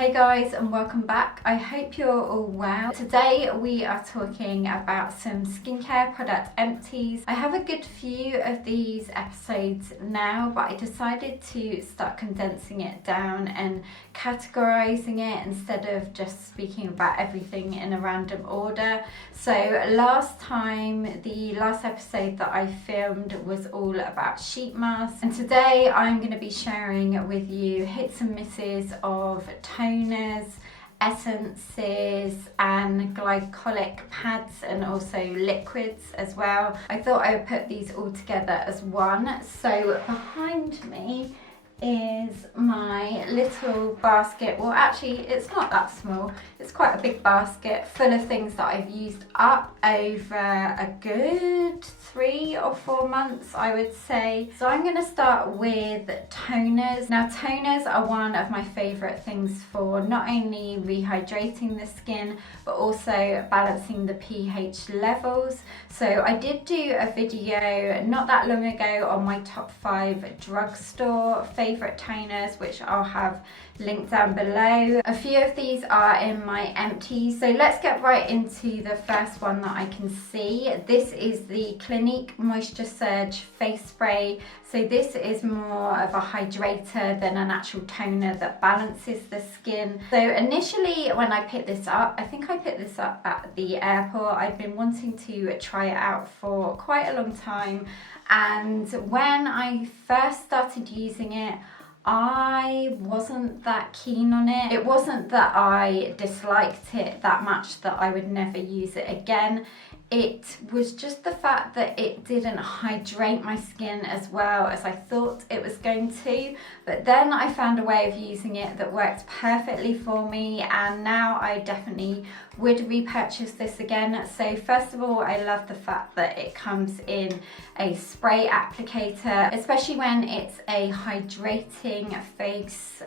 Hey guys, and welcome back. I hope you're all well. Today we are talking about some skincare product empties. I have a good few of these episodes now, but I decided to start condensing it down and categorizing it instead of just speaking about everything in a random order. So last episode that I filmed was all about sheet masks, and today I'm going to be sharing with you hits and misses of toners, essences and glycolic pads, and also liquids as well. I thought I would put these all together as one. So behind me is my little basket. Well, actually it's not that small, it's quite a big basket full of things that I've used up over a good 3 or 4 months, I would say. So I'm going to start with toners. Now toners are one of my favorite things for not only rehydrating the skin but also balancing the pH levels. So I did do a video not that long ago on my top 5 drugstore favorite toners, which I'll have linked down below. A few of these are in my empties, so let's get right into the first one that I can see. This is the Clinique Moisture Surge face spray. So this is more of a hydrator than an actual toner that balances the skin. So initially when I picked this up, I think I picked this up at the airport. I'd been wanting to try it out for quite a long time, and when I first started using it, I wasn't that keen on it. It wasn't that I disliked it that much that I would never use it again. It was just the fact that it didn't hydrate my skin as well as I thought it was going to. But then I found a way of using it that worked perfectly for me, and now I definitely would repurchase this again. So first of all, I love the fact that it comes in a spray applicator, especially when it's a hydrating face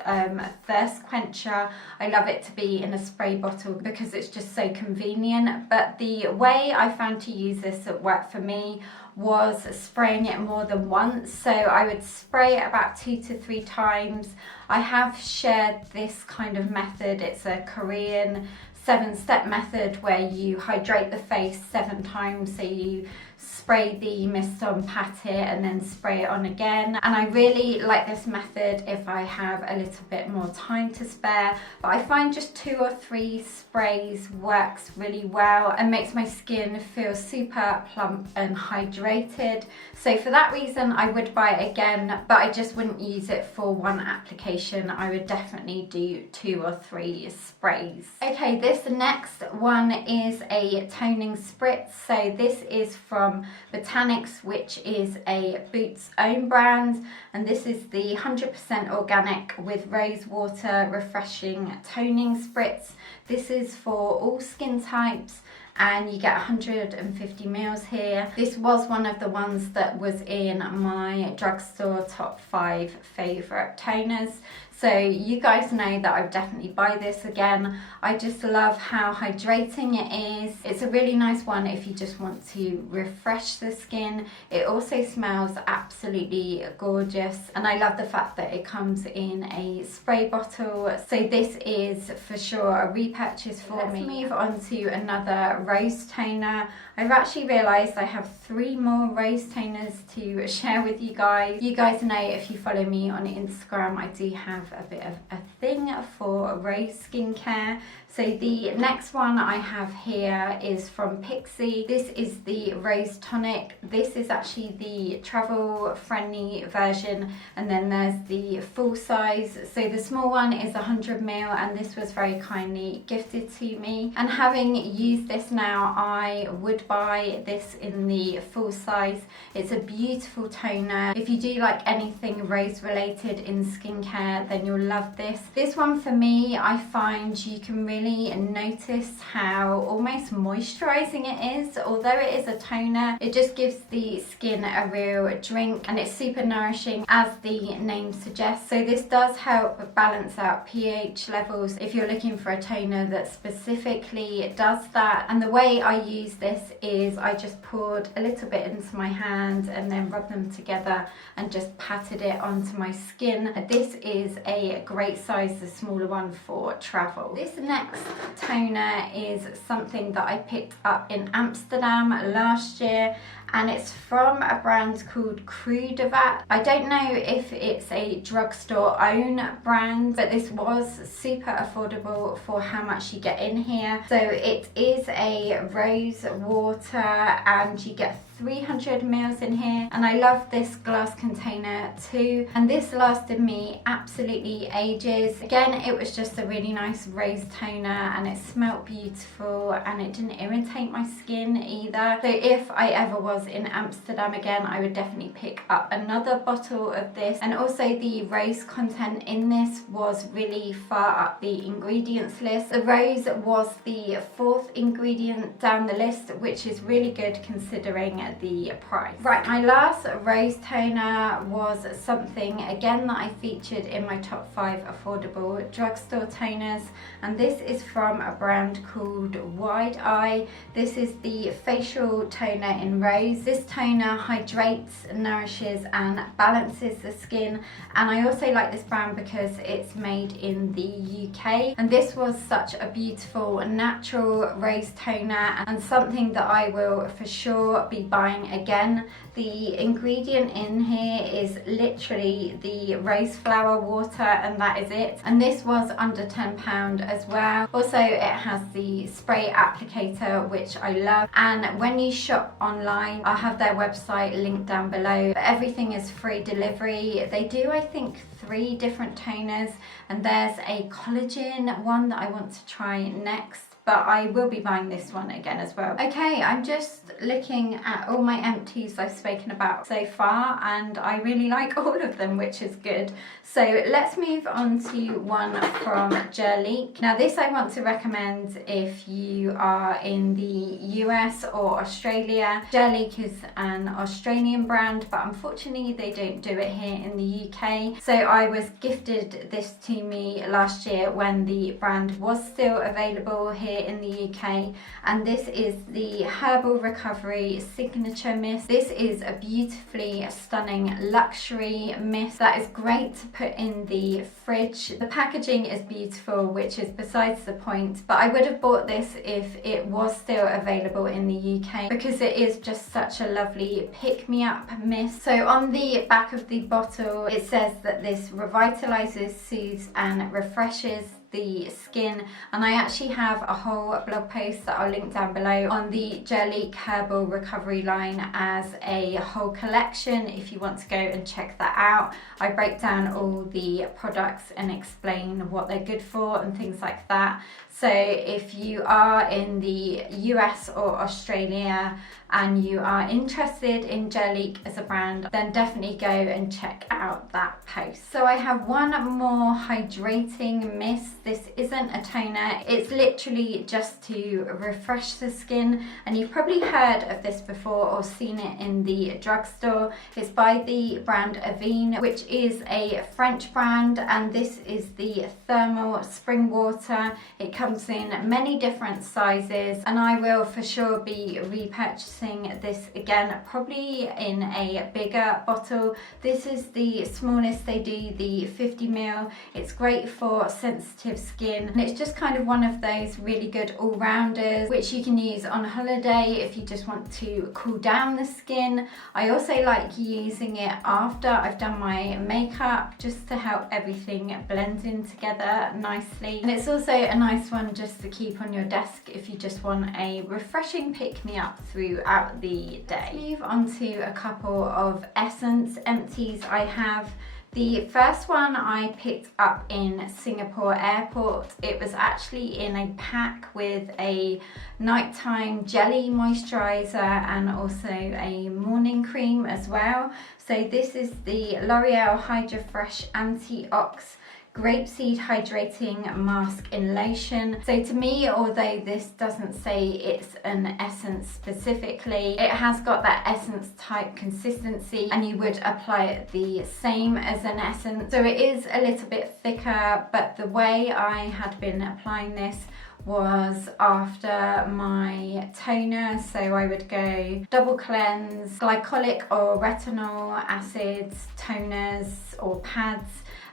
thirst quencher. I love it to be in a spray bottle because it's just so convenient. But the way I found to use this that worked for me was spraying it more than once. So I would spray it about 2 to 3 times. I have shared this kind of method. It's a Korean 7-step method where you hydrate the face 7 times. So you spray the mist on, pat it, and then spray it on again. And I really like this method if I have a little bit more time to spare, but I find just 2 or 3 sprays works really well and makes my skin feel super plump and hydrated. So for that reason I would buy it again, but I just wouldn't use it for one application. I would definitely do 2 or 3 sprays. Okay, this next one is a toning spritz. So this is from Botanics, which is a Boots own brand, and this is the 100% organic with rose water refreshing toning spritz. This is for all skin types and you get 150 ml here. This was one of the ones that was in my drugstore top 5 favorite toners. So you guys know that I would definitely buy this again. I just love how hydrating it is. It's a really nice one if you just want to refresh the skin. It also smells absolutely gorgeous, and I love the fact that it comes in a spray bottle. So this is for sure a repurchase for me. Let's move on to another rose toner. I've actually realised I have 3 more rose toners to share with you guys. You guys know, if you follow me on Instagram, I do have a bit of a thing for rose skincare. So the next one I have here is from Pixi. This is the Rose Tonic. This is actually the travel friendly version, and then there's the full size. So the small one is 100 ml, and this was very kindly gifted to me. And having used this now, I would buy this in the full size. It's a beautiful toner. If you do like anything rose related in skincare, then you'll love this. This one for me, I find you can really notice how almost moisturizing it is. Although it is a toner, it just gives the skin a real drink, and it's super nourishing as the name suggests. So this does help balance out pH levels if you're looking for a toner that specifically does that. And the way I use this is I just poured a little bit into my hand and then rubbed them together and just patted it onto my skin. This is a great size, the smaller one for travel. This next toner is something that I picked up in Amsterdam last year, and it's from a brand called Kruidvat. I don't know if it's a drugstore own brand, but this was super affordable for how much you get in here. So it is a rose water and you get 300 mils in here, and I love this glass container too, and this lasted me absolutely ages. Again, it was just a really nice rose toner and it smelled beautiful and it didn't irritate my skin either. So if I ever was in Amsterdam again, I would definitely pick up another bottle of this. And also the rose content in this was really far up the ingredients list. The rose was the 4th ingredient down the list, which is really good considering the price. Right, my last rose toner was something again that I featured in my top 5 affordable drugstore toners, and this is from a brand called Wide Eye. This is the facial toner in rose. This toner hydrates, nourishes and balances the skin, and I also like this brand because it's made in the UK, and this was such a beautiful natural rose toner and something that I will for sure be buying again. The ingredient in here is literally the rose flower water, and that is it, and this was under £10 as well. Also, it has the spray applicator, which I love, and when you shop online, I'll have their website linked down below. Everything is free delivery. They do, I think, 3 different toners, and there's a collagen one that I want to try next, but I will be buying this one again as well. Okay, I'm just looking at all my empties I've spoken about so far, and I really like all of them, which is good. So let's move on to one from GLYCOLIC. Now this I want to recommend if you are in the US or Australia. GLYCOLIC is an Australian brand, but unfortunately they don't do it here in the UK. So I was gifted this to me last year when the brand was still available here in the UK, and this is the Herbal Recovery Signature Mist. This is a beautifully stunning luxury mist that is great to put in the fridge. The packaging is beautiful, which is besides the point, but I would have bought this if it was still available in the UK because it is just such a lovely pick-me-up mist. So on the back of the bottle it says that this revitalizes, soothes and refreshes the skin, and I actually have a whole blog post that I'll link down below on the GLYCOLIC Herbal Recovery line as a whole collection if you want to go and check that out. I break down all the products and explain what they're good for and things like that. So if you are in the US or Australia and you are interested in GLYCOLIC as a brand, then definitely go and check out that post. So I have one more hydrating mist. This isn't a toner, it's literally just to refresh the skin, and you've probably heard of this before or seen it in the drugstore. It's by the brand Avene, which is a French brand, and this is the thermal spring water. It comes in many different sizes, and I will for sure be repurchasing this again, probably in a bigger bottle. This is the smallest they do, the 50 ml. It's great for sensitive skin, and it's just kind of one of those really good all-rounders which you can use on holiday if you just want to cool down the skin. I also like using it after I've done my makeup just to help everything blend in together nicely, and it's also a nice one just to keep on your desk if you just want a refreshing pick-me-up throughout the day. Let's move on to a couple of essence empties I have. The first one I picked up in Singapore airport. It was actually in a pack with a nighttime jelly moisturizer and also a morning cream as well. So this is the L'Oreal Hydra Fresh Anti-Ox Grapeseed Hydrating Mask in Lotion. So to me, although this doesn't say it's an essence specifically, it has got that essence type consistency, and you would apply it the same as an essence. So it is a little bit thicker, but the way I had been applying this was after my toner. So I would go double cleanse, glycolic or retinol acids, toners or pads,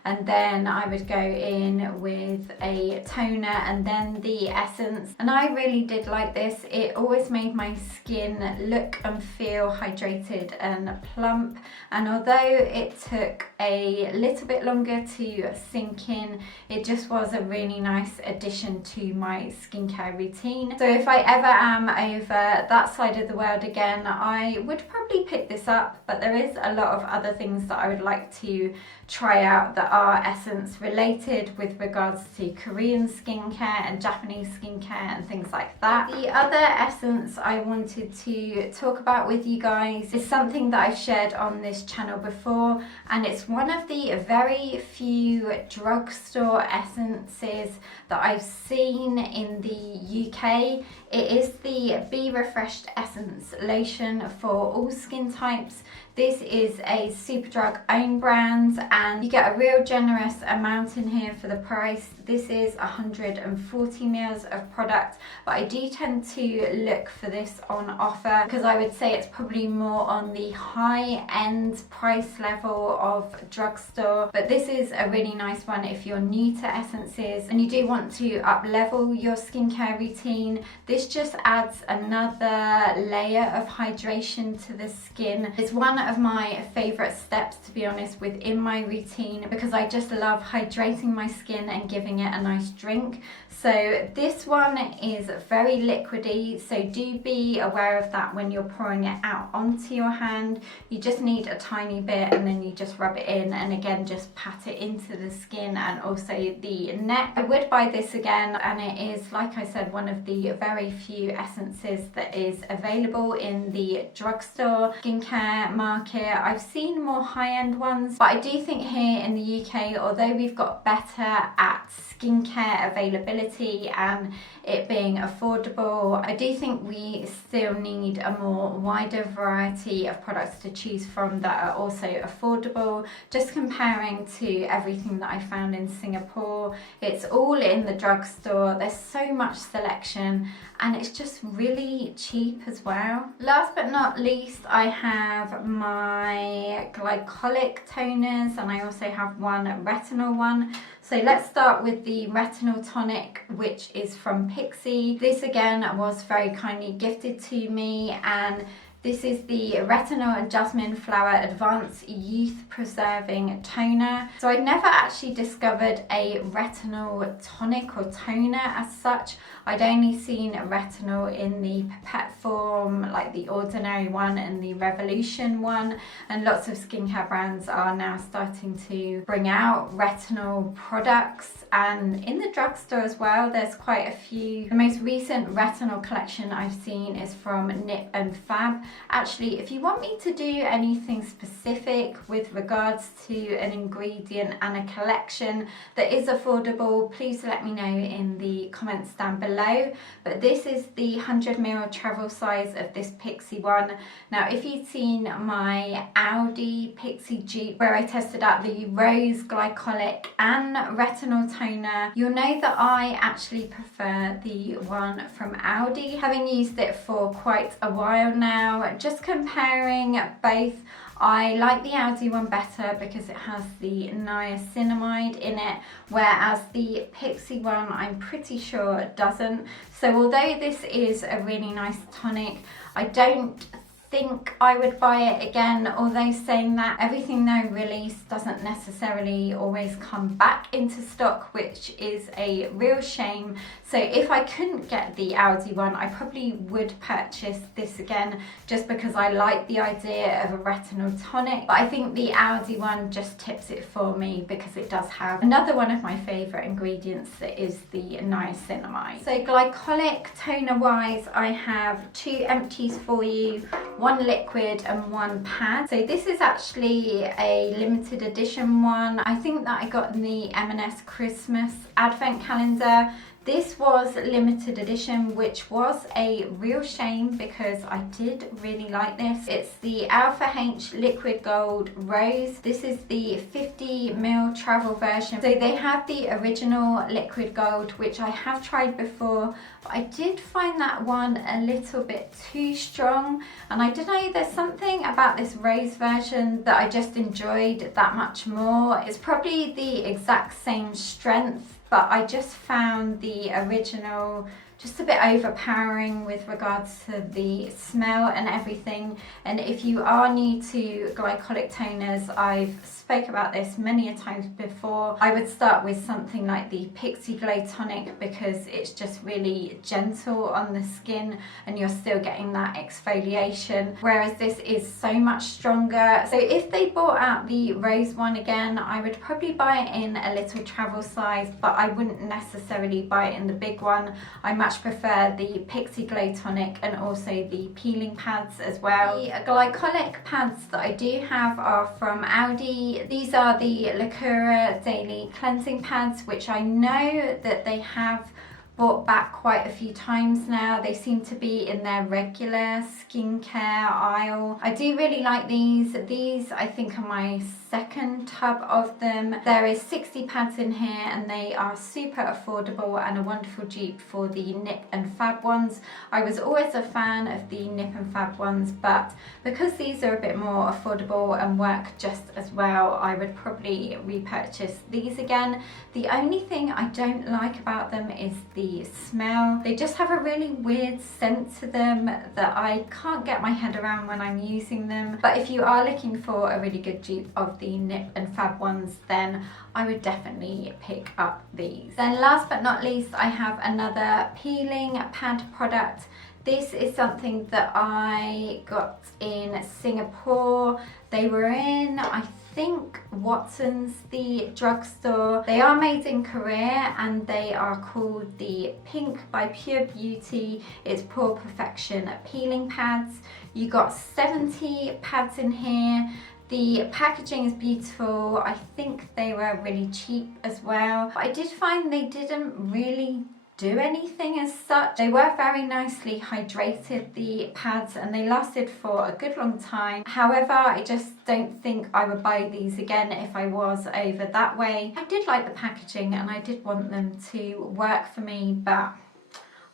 and then I would go in with a toner and then the essence. And I really did like this. It always made my skin look and feel hydrated and plump, and although it took a little bit longer to sink in, it just was a really nice addition to my skincare routine. So if I ever am over that side of the world again, I would probably pick this up, but there is a lot of other things that I would like to try out that are essence related with regards to Korean skincare and Japanese skincare and things like that. The other essence I wanted to talk about with you guys is something that I've shared on this channel before, and it's one of the very few drugstore essences that I've seen in the UK. It is the Be Refreshed Essence Lotion for all skin types. This is a Superdrug own brand, and you get a real generous amount in here for the price. This is 140 mils of product, but I do tend to look for this on offer because I would say it's probably more on the high end price level of drugstore. But this is a really nice one if you're new to essences and you do want to up level your skincare routine. This just adds another layer of hydration to the skin. It's one of my favorite steps, to be honest, within my routine because I just love hydrating my skin and giving it a nice drink. So this one is very liquidy, so do be aware of that when you're pouring it out onto your hand. You just need a tiny bit and then you just rub it in, and again just pat it into the skin and also the neck. I would buy this again, and it is, like I said, one of the very few essences that is available in the drugstore skincare market. I've seen more high-end ones, but I do think here in the UK, although we've got better at skincare availability and it being affordable, I do think we still need a more wider variety of products to choose from that are also affordable. Just comparing to everything that I found in Singapore, it's all in the drugstore. There's so much selection and it's just really cheap as well. Last but not least, I have my glycolic toners, and I also have one retinol one. So let's start with the retinol tonic, which is from Pixi. This again was very kindly gifted to me, and this is the Retinol and Jasmine Flower Advanced Youth Preserving Toner. So I'd never actually discovered a retinol tonic or toner as such. I'd only seen retinol in the pipette form, like the Ordinary one and the Revolution one, and lots of skincare brands are now starting to bring out retinol products, and in the drugstore as well there's quite a few. The most recent retinol collection I've seen is from Nip and Fab. Actually, if you want me to do anything specific with regards to an ingredient and a collection that is affordable, please let me know in the comments down below. But this is the 100ml travel size of this Pixi one. Now, if you'd seen my Audi Pixi dupe where I tested out the Rose Glycolic and Retinol toner, you'll know that I actually prefer the one from Audi. Having used it for quite a while now, just comparing both, I like the Audi one better because it has the niacinamide in it, whereas the Pixi one I'm pretty sure doesn't. So although this is a really nice tonic, I don't think I would buy it again, although saying that, everything they release doesn't necessarily always come back into stock, which is a real shame. So if I couldn't get the Audi one, I probably would purchase this again just because I like the idea of a retinol tonic. But I think the Audi one just tips it for me because it does have another one of my favourite ingredients, that is the niacinamide. So glycolic toner wise, I have two empties for you. one liquid and one pad. So this is actually a limited edition one. I think that I got in the M&S Christmas advent calendar. This was limited edition, which was a real shame because I did really like this. It's the Alpha H Liquid Gold Rose. This is the 50ml travel version. So they have the original Liquid Gold, which I have tried before, but I did find that one a little bit too strong. And I don't know, there's something about this rose version that I just enjoyed that much more. It's probably the exact same strength, but I just found the original just a bit overpowering with regards to the smell and everything. And if you are new to glycolic toners, I've spoke about this many a times before, I would start with something like the Pixie Glow Tonic because it's just really gentle on the skin and you're still getting that exfoliation, whereas this is so much stronger. So if they brought out the rose one again, I would probably buy it in a little travel size, but I wouldn't necessarily buy it in the big one. I much prefer the Pixie Glow Tonic and also the peeling pads as well. The glycolic pads that I do have are from Aldi. These are the Lacura Daily Cleansing Pads, which I know that they have bought back quite a few times now. They seem to be in their regular skincare aisle. I do really like these. These I think are my second tub of them. There is 60 pads in here and they are super affordable and a wonderful dupe for the Nip and Fab ones. I was always a fan of the Nip and Fab ones, but because these are a bit more affordable and work just as well, I would probably repurchase these again. The only thing I don't like about them is the smell. They just have a really weird scent to them that I can't get my head around when I'm using them. But if you are looking for a really good dupe of the Nip and Fab ones, then I would definitely pick up these. Then last but not least, I have another peeling pad product. This is something that I got in Singapore. They were in, I think, Watson's, the drugstore. They are made in Korea and they are called the Pink by Pure Beauty. It's Pore Perfection peeling pads. You got 70 pads in here. The packaging is beautiful. I think they were really cheap as well. But I did find they didn't really do anything as such. They were very nicely hydrated, the pads, and they lasted for a good long time. However, I just don't think I would buy these again if I was over that way. I did like the packaging and I did want them to work for me, but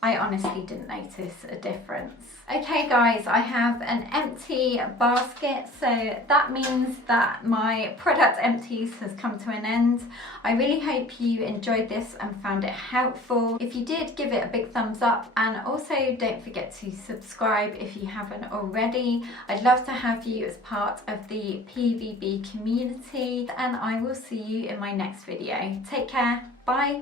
I honestly didn't notice a difference. Okay guys, I have an empty basket, so that means that my product empties has come to an end. I really hope you enjoyed this and found it helpful. If you did, give it a big thumbs up, and also don't forget to subscribe if you haven't already. I'd love to have you as part of the PVB community, and I will see you in my next video. Take care, bye.